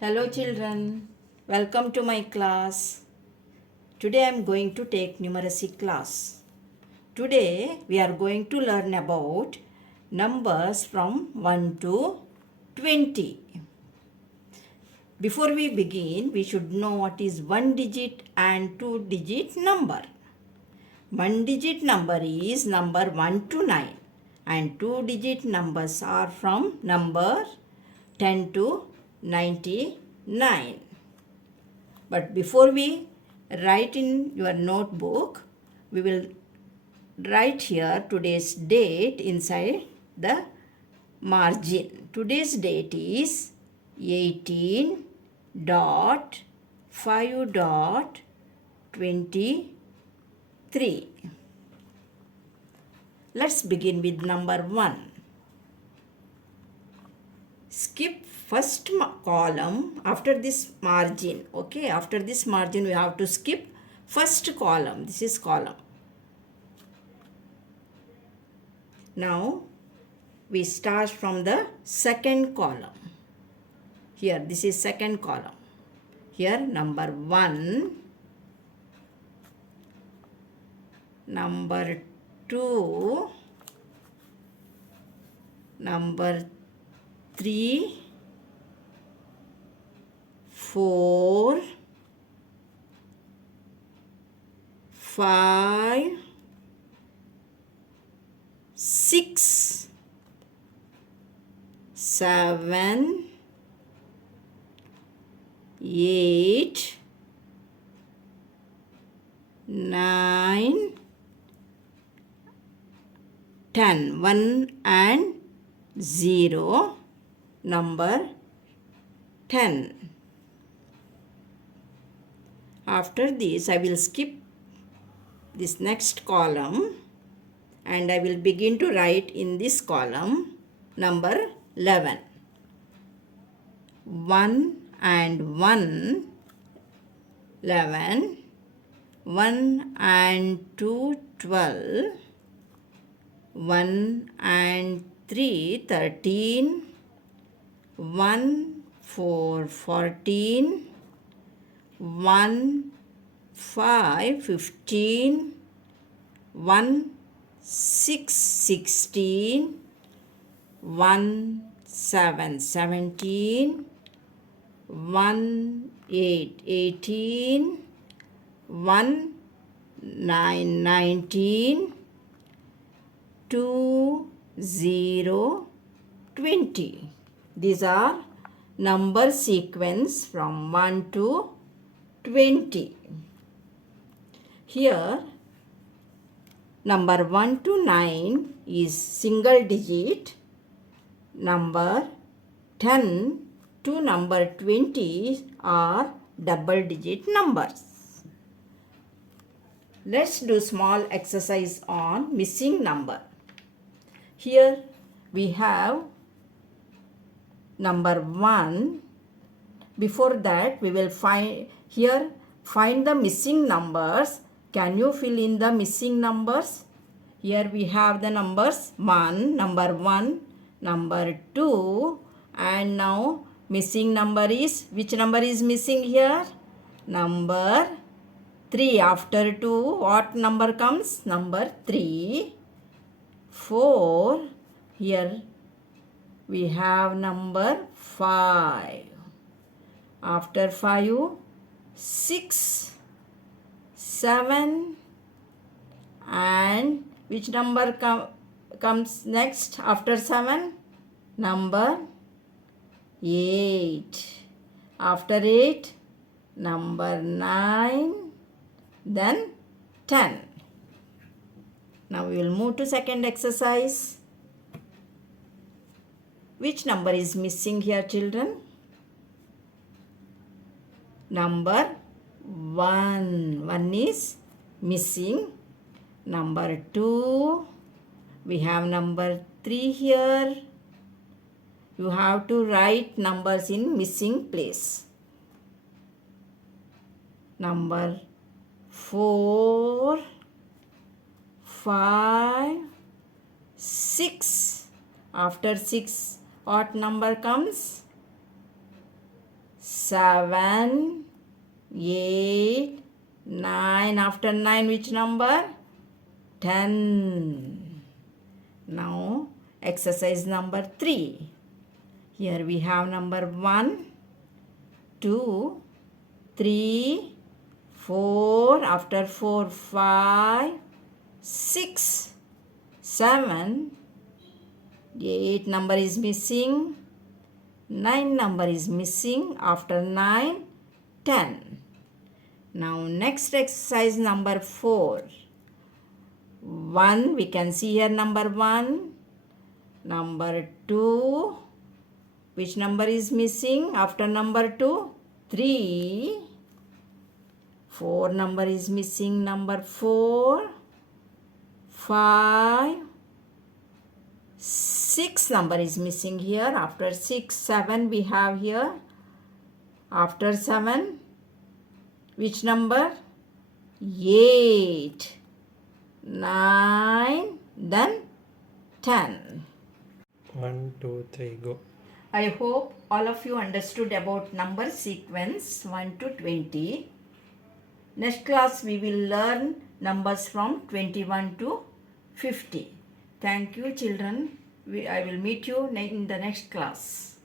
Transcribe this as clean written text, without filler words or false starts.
Hello children, welcome to my class. Today I am going to take numeracy class. Today we are going to learn about numbers from 1 to 20. Before we begin, we should know what is 1 digit and 2 digit number. 1 digit number is number 1 to 9 and 2 digit numbers are from number 10 to 99. But before we write in your notebook, we will write here today's date inside the margin. Today's date is 18.5.23. Let's begin with number 1. Skip first column after this margin. Okay, after this margin we have to skip first column. This is column. Now we start from the second column. Here this is second column. Here number 1, number 2, number 3, 4, 5, 6, 7, 8, 9, 10. 1 and 0. Number 10. After this, I will skip this next column and I will begin to write in this column number 11. 1 and 1, 11. 1 and 2, 12. 1 and 3, 13. 1, 4, 14. 1, 5, 15. 1, 6, 16. 1, 7, 17. 1, 8, 18. 1, 9, 19. 2, 0, 20. These are number sequence from 1 to 20. Here number 1 to 9 is single digit. Number 10 to number 20 are double digit numbers. Let's do small exercise on missing number. Here we have number 1. Before that we will find the missing numbers. Can you fill in the missing numbers? Here we have the numbers number 1, number 2, and now missing number is, which number is missing here? Number 3. After 2, what number comes? Number 3. 4. Here we have number 5. After 5, 6, 7, and which number comes next after 7? Number 8. After 8, number 9, then 10. Now we will move to second exercise. Which number is missing here, children? Number 1. 1 is missing. Number 2. We have number 3 here. You have to write numbers in missing place. Number 4, 5, 6. After 6, what number comes? 7, 8, 9. After 9, which number? 10. Now, exercise number 3. Here we have number 1, 2, 3, 4. After 4, 5, 6, 7, 8 number is missing. 9 number is missing. After 9, 10. Now next exercise number 4. 1, we can see here number 1. Number 2, which number is missing? After number 2, 3. 4 number is missing. Number 4, 5, 6 number is missing here. After 6, 7 we have here. After 7, which number? 8, 9, then 10. 1, 2, 3, go. I hope all of you understood about number sequence 1 to 20. Next class we will learn numbers from 21 to 50. Thank you children. I will meet you in the next class.